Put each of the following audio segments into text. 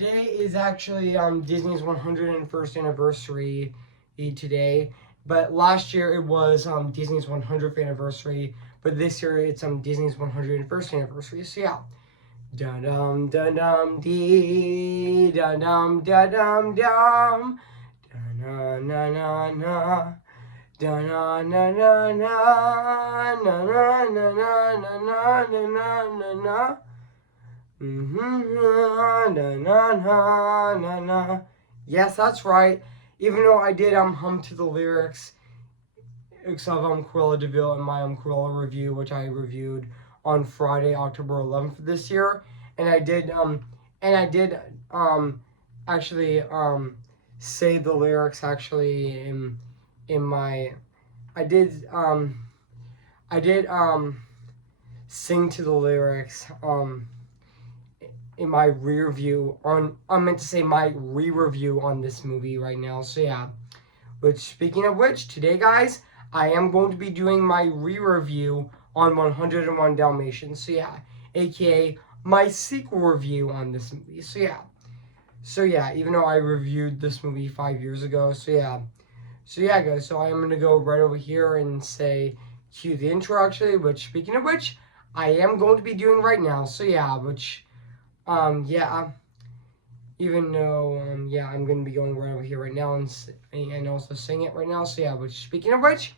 today is actually Disney's 101st anniversary today. But last year it was Disney's 100th anniversary. But this year it's Disney's 101st anniversary. So yeah. Dum dum dum dum dee dum dum dum dum dum na na na na da na na na na na na na na na na na na na. Na na na na na. Yes, that's right. Even though I did hum to the lyrics of Cruella de Vil in my Cruella review, which I reviewed on Friday, October 11th of this year, and I did actually say the lyrics actually in my I did sing to the lyrics in my re-review on I meant to say my re-review on this movie right now. So yeah. Which, speaking of which, today guys, I am going to be doing my re-review on 101 Dalmatians. So yeah, aka my sequel review on this movie. So yeah, even though I reviewed this movie 5 years ago. So yeah guys, so I am going to go right over here and say cue the intro actually, which, speaking of which, I am going to be doing right now. So yeah, which even though I'm gonna be going right over here right now and also sing it right now. So yeah, which, speaking of which,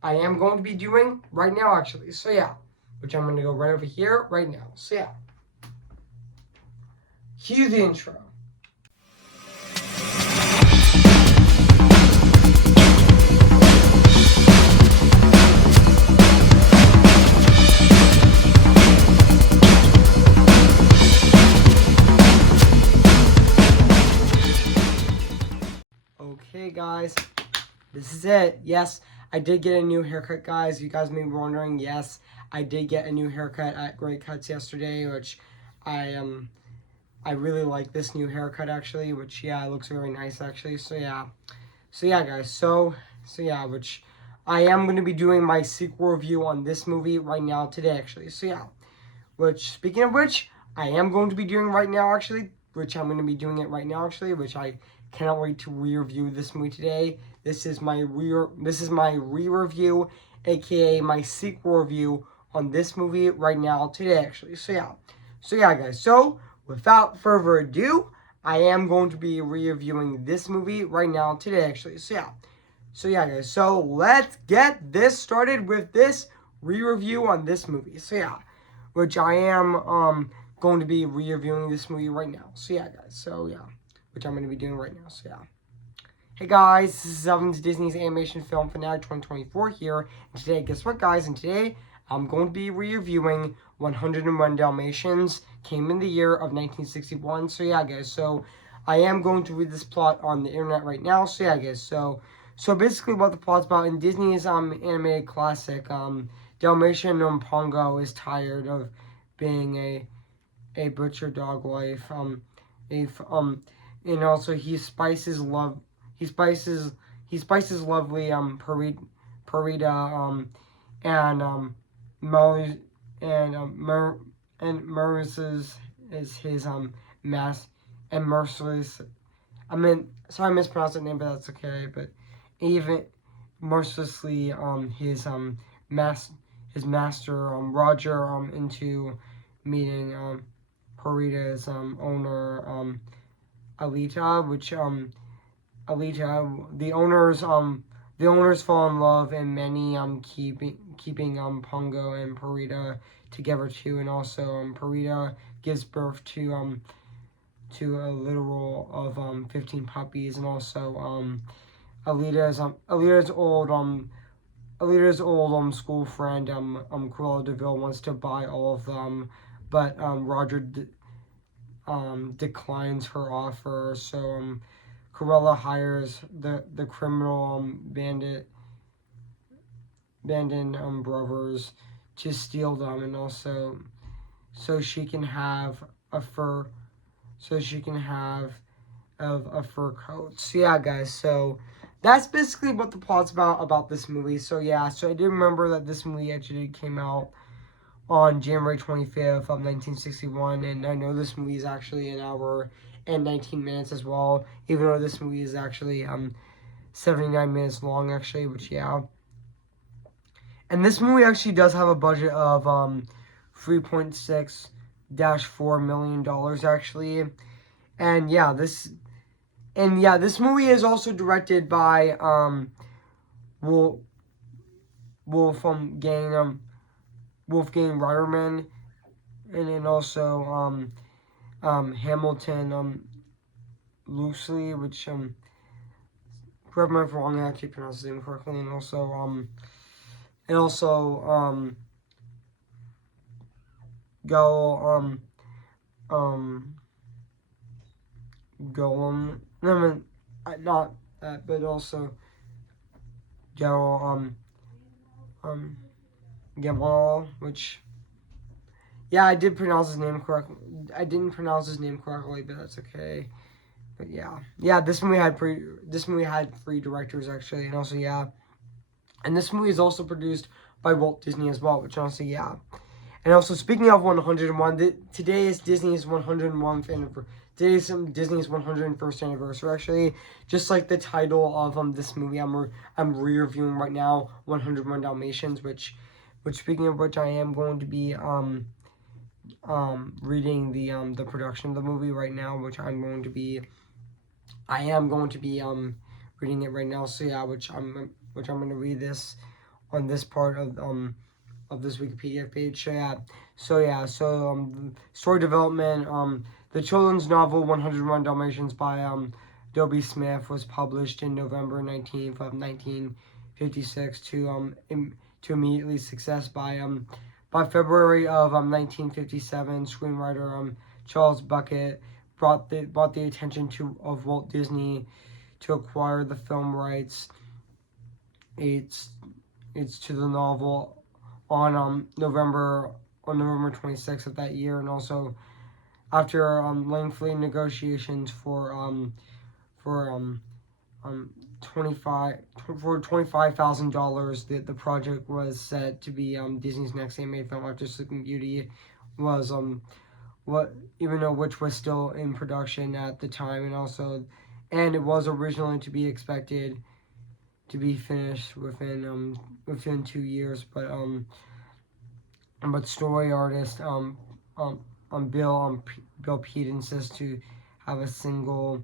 I am going to be doing right now actually. So yeah, which I'm gonna go right over here right now. So yeah, cue the intro. Okay guys, this is it. Yes, I did get a new haircut, guys. You guys may be wondering. Yes, I did get a new haircut at Great Cuts yesterday, which I really like this new haircut actually, which yeah, it looks very nice actually. So yeah guys, so yeah, which I am going to be doing my sequel review on this movie right now today actually. So yeah, which, speaking of which, I am going to be doing right now actually, which I'm going to be doing it right now actually, which I cannot wait to re-review this movie today. This is my re-review, aka my sequel review on this movie right now today actually. So yeah guys, so without further ado, I am going to be re-reviewing this movie right now today actually. So yeah guys, so let's get this started with this re-review on this movie. So yeah, which I am going to be re-reviewing this movie right now. So yeah guys, so yeah, which I'm going to be doing right now. So yeah. Hey guys, this is Evan's Disney's Animation Film Fanatic 2024 here. And today, guess what guys? And today, I'm going to be re-reviewing 101 Dalmatians. Came in the year of 1961. So yeah guys, so I am going to read this plot on the internet right now. So yeah guys, so basically what the plot's about in Disney's animated classic, Dalmatian Pongo is tired of being a butcher dog wife. And also he spices lovely Parita and Molly and Maurice's is his and merciless. I mean, sorry I mispronounced the name, but that's okay. But even mercilessly his master Roger into meeting Parita's owner Alita, which the owners fall in love, and many keeping Pongo and Parita together too, and also Parita gives birth to a literal of 15 puppies, and also Alita's old school friend Cruella de Vil wants to buy all of them, but Roger declines her offer. So Cruella hires the criminal bandit brothers to steal them, and also so she can have a fur coat. So yeah guys, so that's basically what the plot's about this movie. So yeah, so I did remember that this movie actually came out on January 25th of 1961, and I know this movie is actually an hour and 19 minutes as well, even though this movie is actually 79 minutes long, actually, which, yeah. And this movie actually does have a budget of $3.6-4 million, actually. And yeah, this movie is also directed by Wolf Wolfgang Reiterman, and then also Hamilton Loosely, which correct me if I'm wrong, I actually pronounced his name correctly, and also go Golem. No, I mean, not that, but also go Gamal, which, yeah, I did pronounce his name correctly. I didn't pronounce his name correctly, but that's okay. But yeah, this movie had three directors, actually, and also, yeah, and this movie is also produced by Walt Disney as well, which honestly, yeah. And also, speaking of 101, today is Disney's 101st anniversary. Today is Disney's 101st anniversary, actually. Just like the title of this movie, I'm re-reviewing right now, 101 Dalmatians, which speaking of which, I am going to be reading the production of the movie right now, which I am going to be reading it right now. So yeah, which I'm going to read this on this part of this Wikipedia page. So story development. The children's novel 101 Dalmatians by Dobie Smith was published in November 19th of 1956 to immediately success by February of 1957. Screenwriter Charles Bucket brought the attention of Walt Disney to acquire the film rights. It's to the novel on November 26th of that year, and also after lengthy negotiations for $25,000, the project was set to be Disney's next animated film after Sleeping Beauty was which was still in production at the time, and it was originally to be expected to be finished within 2 years, but story artist Bill Pete insists to have a single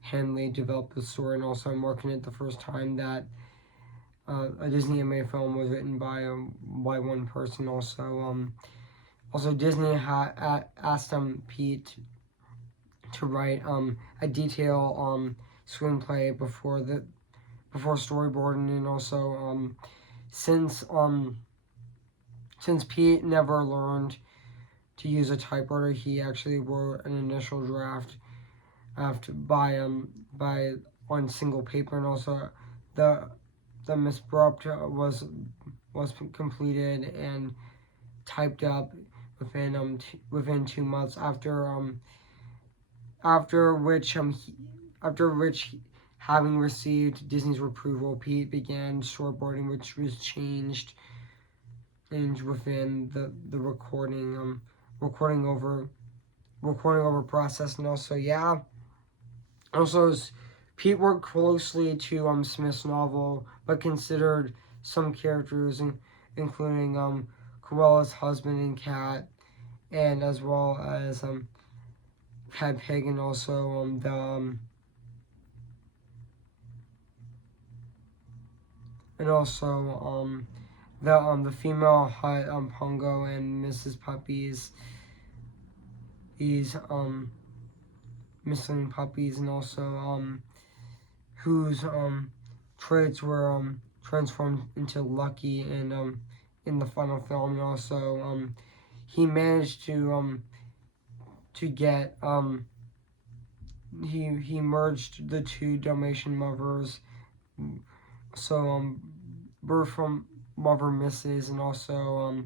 Henley develop the story, and also marking it the first time that a Disney animated film was written by one person. Also Disney asked Pete to write a detailed screenplay before storyboarding, and also since Pete never learned to use a typewriter, he actually wrote an initial draft by on single paper, and also the misbrupt was completed and typed up within 2 months, after which having received Disney's approval, Pete began storyboarding, which was changed within the recording over process. And also, yeah, Pete worked closely to Smith's novel, but considered some characters, including Cruella's husband and cat, and as well as Cat Pig, and also the female hut Pongo and Mrs. Puppy's missing puppies, and also whose traits were transformed into Lucky in the final film. And also he managed to get he merged the two Dalmatian mothers, so birth from mother Mrs. and also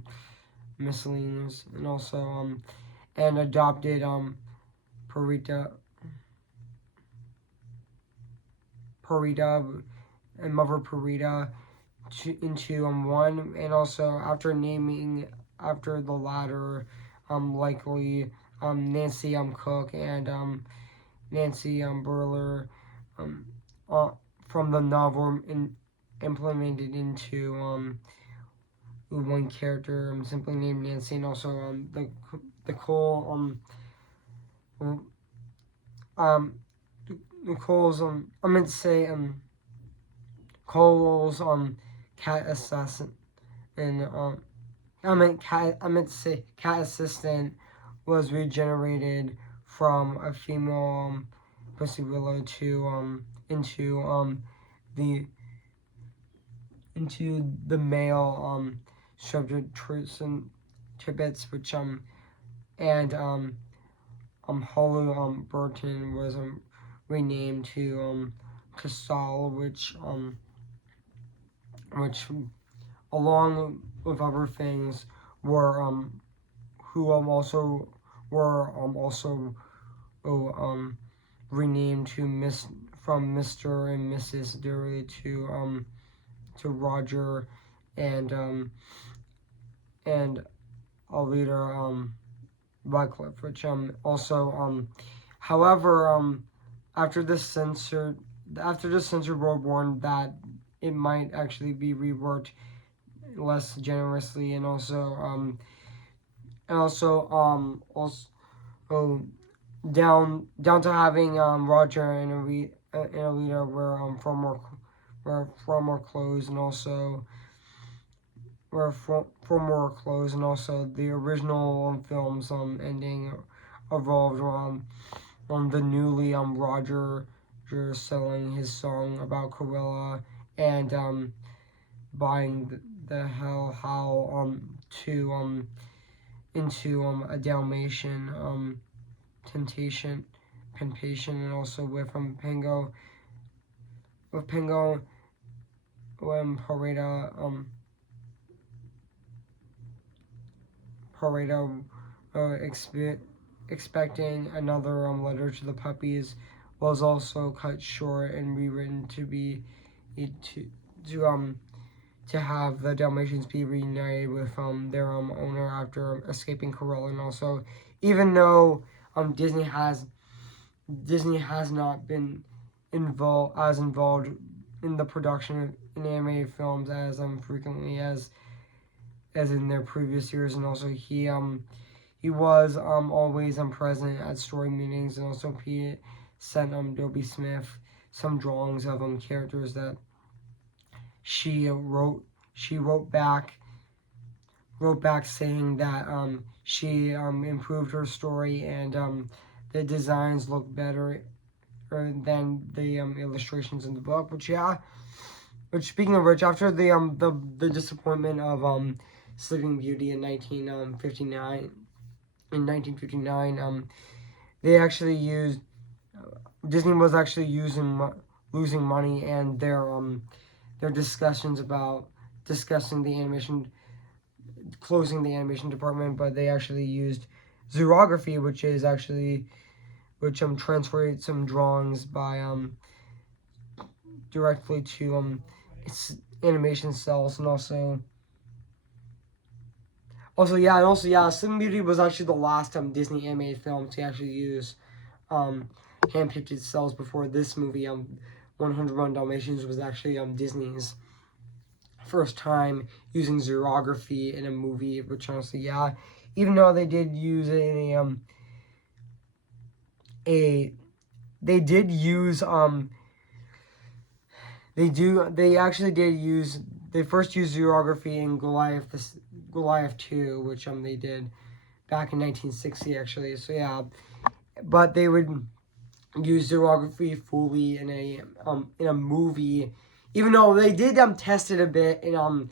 Miscellaneous, and also and adopted Parita and Mother Parita into one, and also after naming after the latter, likely Nancy Cook and Nancy Burler, um, uh, from the novel implemented into one character simply named Nancy, and also the Cole Cole's I meant to say Cole's cat assassin, and I meant to say cat assistant was regenerated from a female pussy willow to the male subject Tristan Tibbets, which and Hollow Burton was renamed to Casal, which along with other things were who also were also renamed to from Mr. and Mrs. Durley to Roger and Alida Wycliffe, which also however after the censor were warned that it might actually be reworked less generously, and also down to having Roger and Alita were far more clothes, and also the original film's ending evolved on the newly Roger selling his song about Cruella and buying the hell how to into a Dalmatian temptation, and also with Pango when Pareda expecting another letter to the puppies was also cut short and rewritten to have the Dalmatians be reunited with their owner after escaping Cruella, and also even though Disney has not been involved in the production of animated films as frequently as in their previous years, and also he was always present at story meetings, and also he sent Dobie Smith some drawings of characters that she wrote back saying that she improved her story, and the designs look better than the illustrations in the book. Which speaking of which, after the disappointment of Sleeping Beauty in 1959, they actually used Disney was actually losing money, and their discussions about closing the animation department, but they actually used xerography, which transferred some drawings by directly to its animation cells, and also Sleeping Beauty was actually the last Disney animated film to actually use hand-painted cells before this movie 101 Dalmatians was actually Disney's first time using xerography in a movie, which honestly, even though they did use it in they first used xerography in Goliath 2, which they did back in 1960 actually. So but they would use xerography fully in a movie, even though they did test it a bit in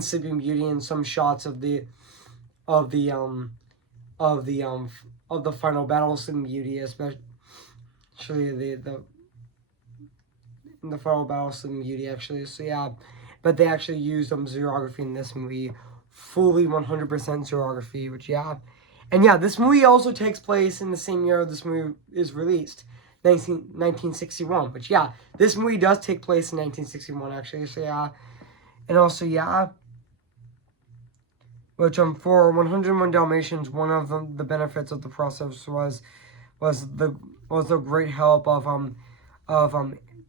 Sleeping Beauty, in some shots of the final battle of Sleeping Beauty, especially in the final battle of Sleeping Beauty actually. So but they actually used xerography in this movie, fully 100% xerography, which and this movie also takes place in the same year this movie is released, 1961. Which this movie does take place in 1961 actually. So And also, yeah, which for 101 Dalmatians, one of the benefits of the process was the was the great help of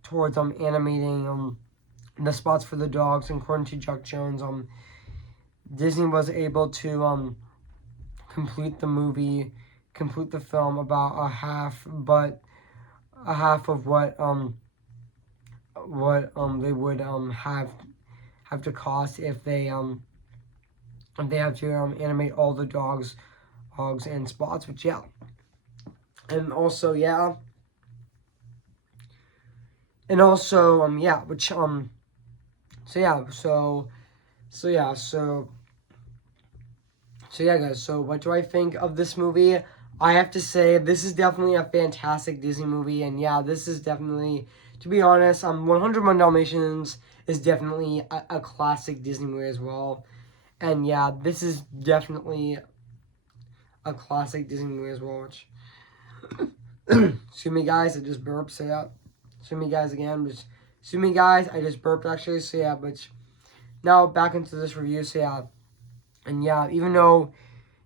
towards animating the spots for the dogs. And according to Chuck Jones, Disney was able to complete the film about a half of what they would have to cost if they have to animate all the dogs and spots. Which, yeah, and also, yeah, and also yeah, which so yeah, so yeah, so yeah, guys. So what do I think of this movie? I have to say this is definitely a fantastic Disney movie, and yeah, this is definitely, to be honest, 101 Dalmatians is definitely a classic Disney movie as well, and yeah, this is definitely a classic Disney movie as well. Which, excuse me, guys, I just burped. So yeah, excuse me, guys, again. But excuse me, guys, I just burped actually. So yeah, but now back into this review. So yeah, and yeah, even though,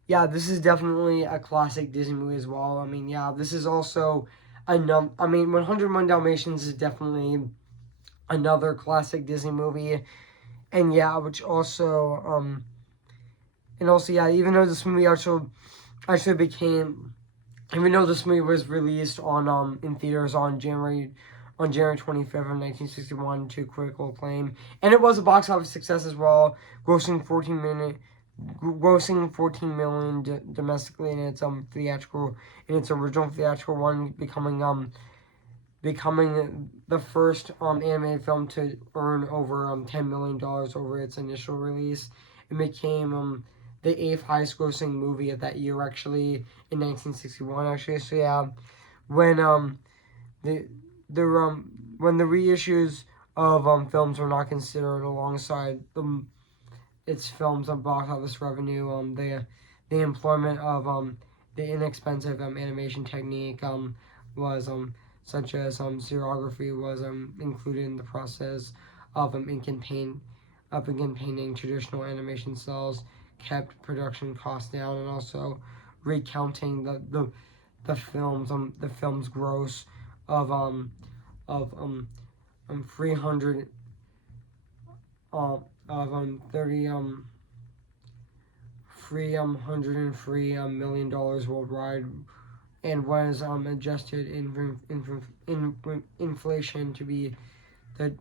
yeah, this is definitely a classic Disney movie as well. I mean, yeah, this is also I mean, 101 Dalmatians is definitely another classic Disney movie, and yeah, which also and also, yeah, even though this movie actually became, even though this movie was released on in theaters on January 25th of 1961 to critical acclaim, and it was a box office success as well, grossing 14 million domestically in its original theatrical run, becoming the first animated film to earn over $10 million over its initial release. It became the 8th highest grossing movie of that year, actually, in 1961, actually. So yeah, when the when the reissues of films were not considered alongside its films on box office revenue, the employment of the inexpensive animation technique was such as xerography was included in the process of in containing traditional animation styles, kept production costs down, and also recounting the film's gross of 300 30 $303 million worldwide, and was adjusted in inflation to be the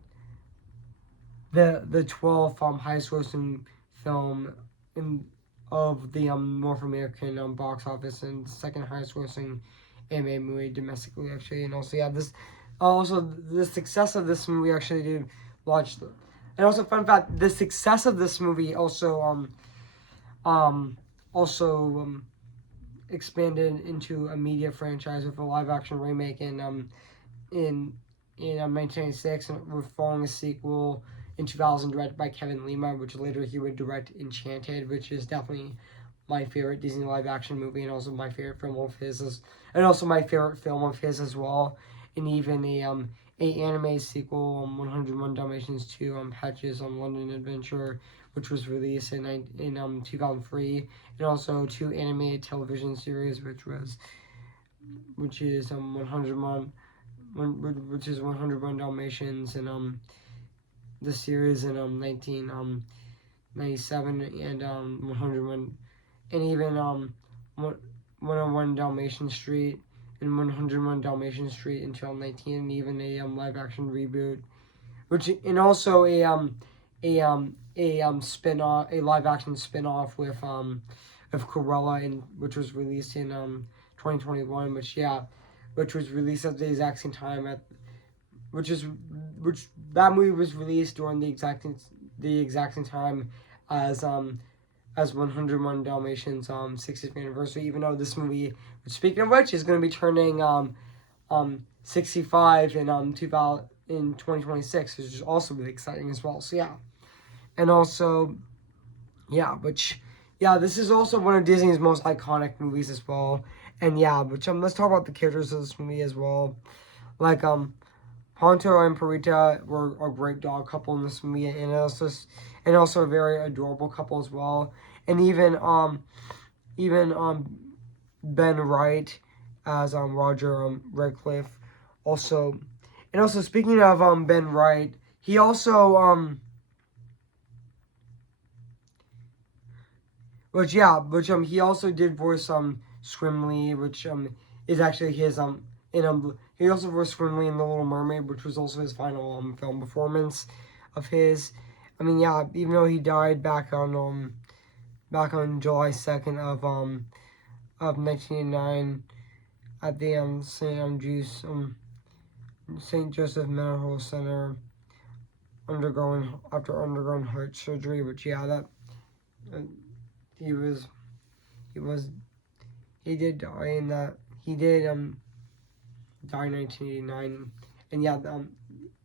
12th highest grossing film of the North American box office, and second highest grossing anime movie domestically, actually. And also, yeah, the success of this movie actually did launch the, and also, fun fact, the success of this movie also expanded into a media franchise with a live action remake in 1996, and following a sequel in 2000 directed by Kevin Lima, which later he would direct Enchanted, which is definitely my favorite Disney live action movie, and also my favorite film of his, and also my favorite film of his as well. And even a anime sequel, 101 Dalmatians 2, Patches on London Adventure, which was released in 2003, and also 2 animated television series, which is 101 Dalmatians, and the series in 1997, and 101, and even 101 Dalmatian Street and 101 Dalmatian Street in 2019, and even a live action reboot, and also a spin-off, a live action spin-off with Cruella, which was released in 2021, which was released at the exact same time which that movie was released during the exact same time as 101 Dalmatians 60th anniversary, even though this movie, speaking of which, is going to be turning 65 in 2026, which is also really exciting as well. So yeah, and also, yeah, this is also one of Disney's most iconic movies as well. And yeah, let's talk about the characters of this movie as well. Like Honto and Parita were a great dog couple in this movie, and also a very adorable couple as well. And even Ben Wright as Roger Redcliffe also. And also, speaking of Ben Wright, he also he also did voice Swimley, which is actually his he also voiced Swimley in The Little Mermaid, which was also his final film performance of his. I mean, yeah, even though he died back on July 2nd of 1989 at the St. Joseph Mental Center, after undergoing heart surgery. But yeah, that he did die in that. He did die in 1989, and yeah,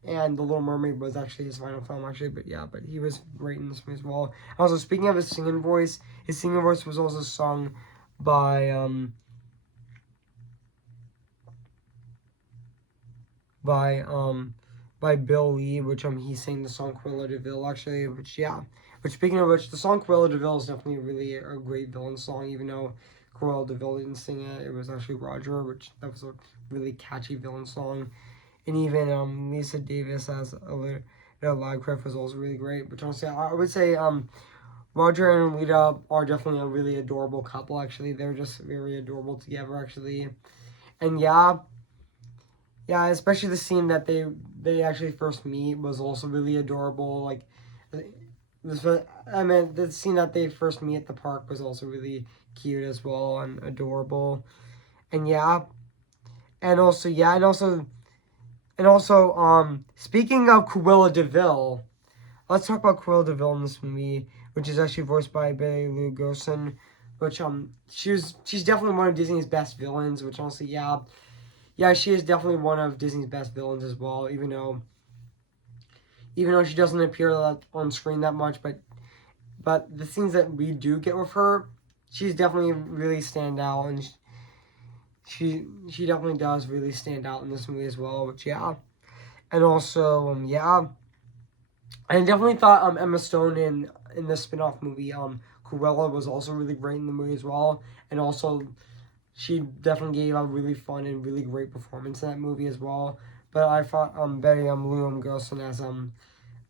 and The Little Mermaid was actually his final film, actually. But yeah, but he was great in this movie as well. Also, speaking of his singing voice was also sung by by Bill Lee, which he sang the song Cruella de Vil, actually. Which speaking of which, the song Cruella de Vil is definitely really a great villain song, even though Cruella de Vil didn't sing it. It was actually Roger, which that was a really catchy villain song. And even Lisa Davis as Alita Ladcliffe was also really great. But honestly, I would say Roger and Alita are definitely a really adorable couple, actually. They're just very adorable together, actually. And yeah, especially the scene that they actually first meet was also really adorable. Like, the scene that they first meet at the park was also really cute as well and adorable. And yeah, and also speaking of Cruella de Vil, let's talk about Cruella de Vil in this movie, which is actually voiced by Betty Lou Golson, which she's definitely one of Disney's best villains. Which honestly, yeah, she is definitely one of Disney's best villains as well. Even though she doesn't appear on screen that much, but the scenes that we do get with her, she's definitely really stand out, and she definitely does really stand out in this movie as well. Which yeah, and also I definitely thought Emma Stone in the spin-off movie Cruella was also really great in the movie as well, and also she definitely gave a really fun and really great performance in that movie as well. But I thought Betty Lou Golson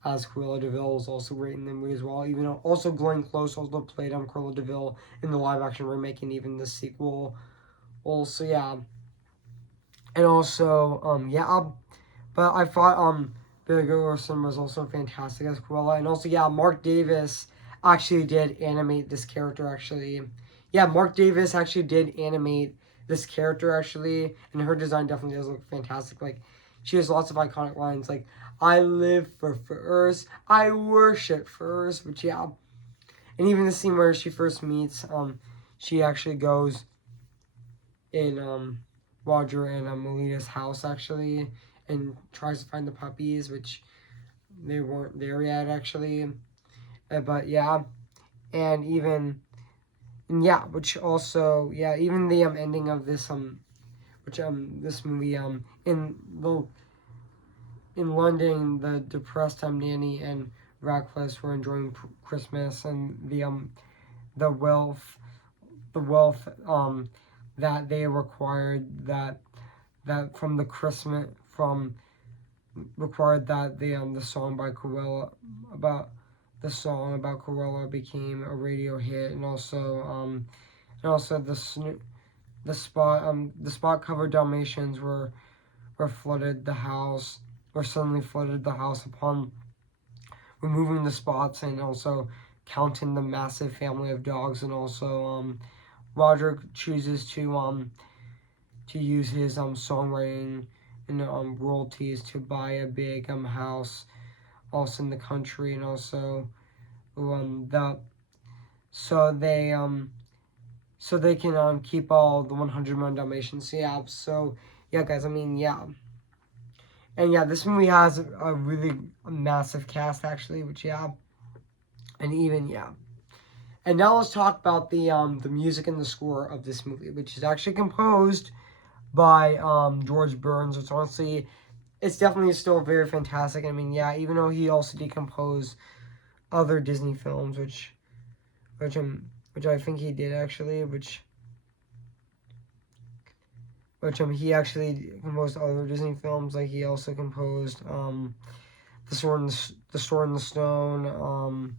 as Cruella de Vil was also great in the movie as well. Even though also Glenn Close also played Cruella de Vil in the live action remake and even the sequel. Also yeah, and also but I thought Billy Golson was also fantastic as Cruella, and also yeah, Mark Davis actually did animate this character actually. Yeah, Mark Davis actually did animate this character actually, and her design definitely does look fantastic. Like, she has lots of iconic lines like "I live for furs, I worship furs," which yeah, and even the scene where she first meets she actually goes in Roger and Melita's house actually, and tries to find the puppies, which they weren't there yet actually. But yeah, and even which also even the ending of this which this movie in London, the depressed nanny and Radcliffe were enjoying Christmas, and the wealth that they required that from the Christmas from required that the song by Cruella about the song about Cruella became a radio hit, and also the spot covered Dalmatians were flooded the house, or suddenly flooded the house upon removing the spots, and also counting the massive family of dogs. And also Roger chooses to use his songwriting and royalties to buy a big house also in the country, and also so they can keep all the 101 Dalmatians. So yeah, guys, I mean, and yeah, this movie has a really massive cast actually, which and even and now let's talk about the music and the score of this movie, which is actually composed by George Burns, which honestly it's definitely still very fantastic. I mean, yeah, even though he also decomposed other Disney films, which I think he did actually, which he actually composed other Disney films. Like he also composed the Sword and the Stone,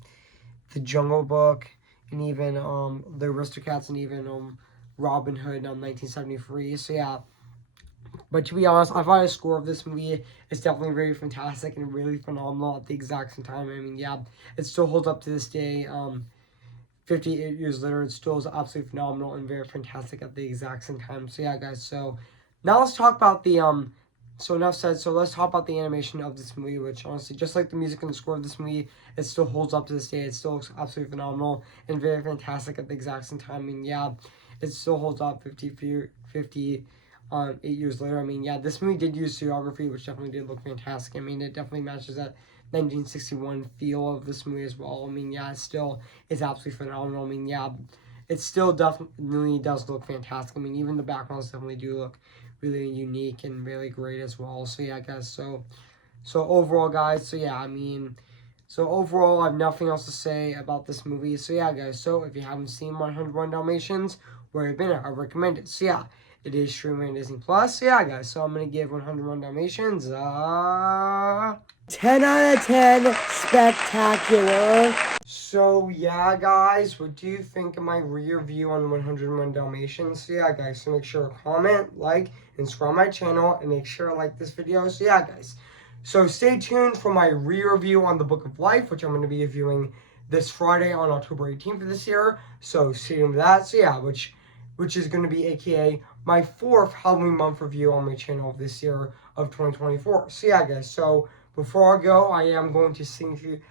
the Jungle Book, and even the Aristocats, and even Robin Hood, 1973. So yeah. But to be honest, I thought the score of this movie is definitely very fantastic and really phenomenal at the exact same time. I mean, yeah, it still holds up to this day. 58 years later, it still is absolutely phenomenal and very fantastic at the exact same time. So yeah, guys. So now let's talk about the So enough said. So let's talk about the animation of this movie, which honestly, just like the music and the score of this movie, it still holds up to this day. It still looks absolutely phenomenal and very fantastic at the exact same time. I mean, yeah, it still holds up 8 years later. I mean, yeah, this movie did use cinematography, which definitely did look fantastic. I mean, it definitely matches that 1961 feel of this movie as well. I mean, yeah, it still is absolutely phenomenal. I mean, yeah, it still definitely does look fantastic. I mean, even the backgrounds definitely do look really unique and really great as well. So yeah, guys. So overall, guys. So yeah, I mean, so overall, I have nothing else to say about this movie. So yeah, guys. So if you haven't seen 101 Dalmatians, where you've been, I recommend it. So yeah. It is streaming on Disney Plus. So yeah, guys. So I'm gonna give 101 Dalmatians 10 out of 10 spectacular. So yeah, guys, what do you think of my review on 101 Dalmatians? So yeah, guys. So make sure to comment, like, and subscribe my channel, and make sure to like this video. So yeah, guys. So stay tuned for my review on the Book of Life, which I'm going to be reviewing this Friday on October 18th of this year. So stay tuned for that. So yeah, which is going to be AKA my 4th Halloween month review on my channel of this year of 2024. So yeah, guys. So before I go, I am going to sing for you.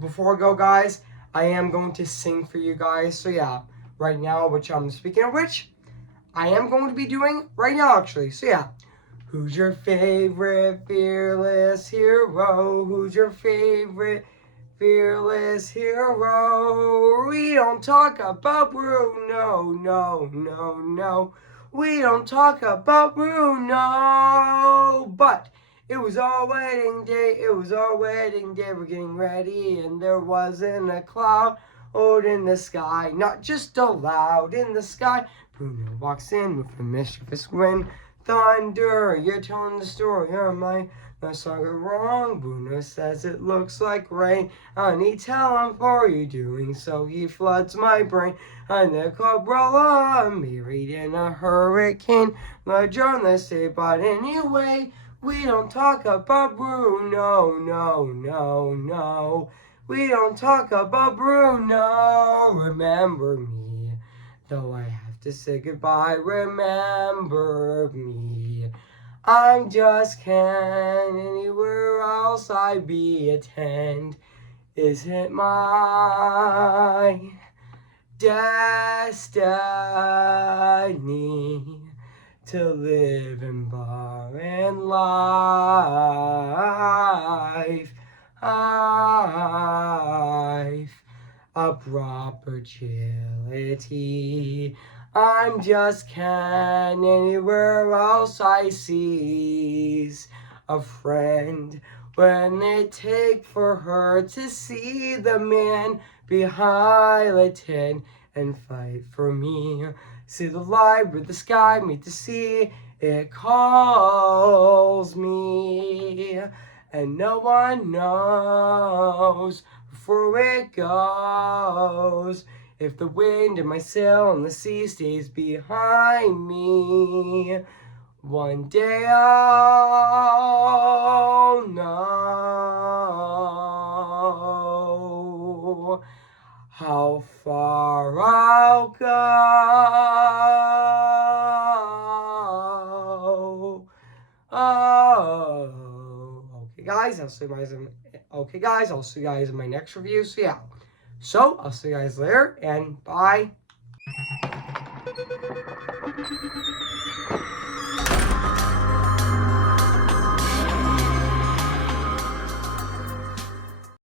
Before I go, guys, I am going to sing for you guys. So yeah, right now, speaking of which, I am going to be doing right now, actually. So yeah. Who's your favorite fearless hero? Who's your favorite fearless hero? We don't talk about Bruno, no. We don't talk about Bruno. But it was our wedding day, we're getting ready, and there wasn't a cloud in the sky, not just a loud in the sky. Bruno walks in with a mischievous grin. Thunder, you're telling the story of my saga wrong. Bruno says it looks like rain. I need talent for you doing so. He floods my brain. And the umbrella married in a hurricane. The journalists say, but anyway, we don't talk about Bruno, no. We don't talk about Bruno. Remember me, though I have to say goodbye. Remember me. I'm just Ken. Anywhere else I'd be attend. Is it my destiny to live in barren life? A proper agility. I'm just Ken. Anywhere else I sees a friend. When they take for her to see the man behind the tin and fight for me. See the light with the sky, meet the sea. It calls me, and no one knows before it goes if the wind in my sail and the sea stays behind me. One day I'll know how far I'll go. Okay, guys, I'll see you guys in my next review. So yeah. So I'll see you guys later, and bye.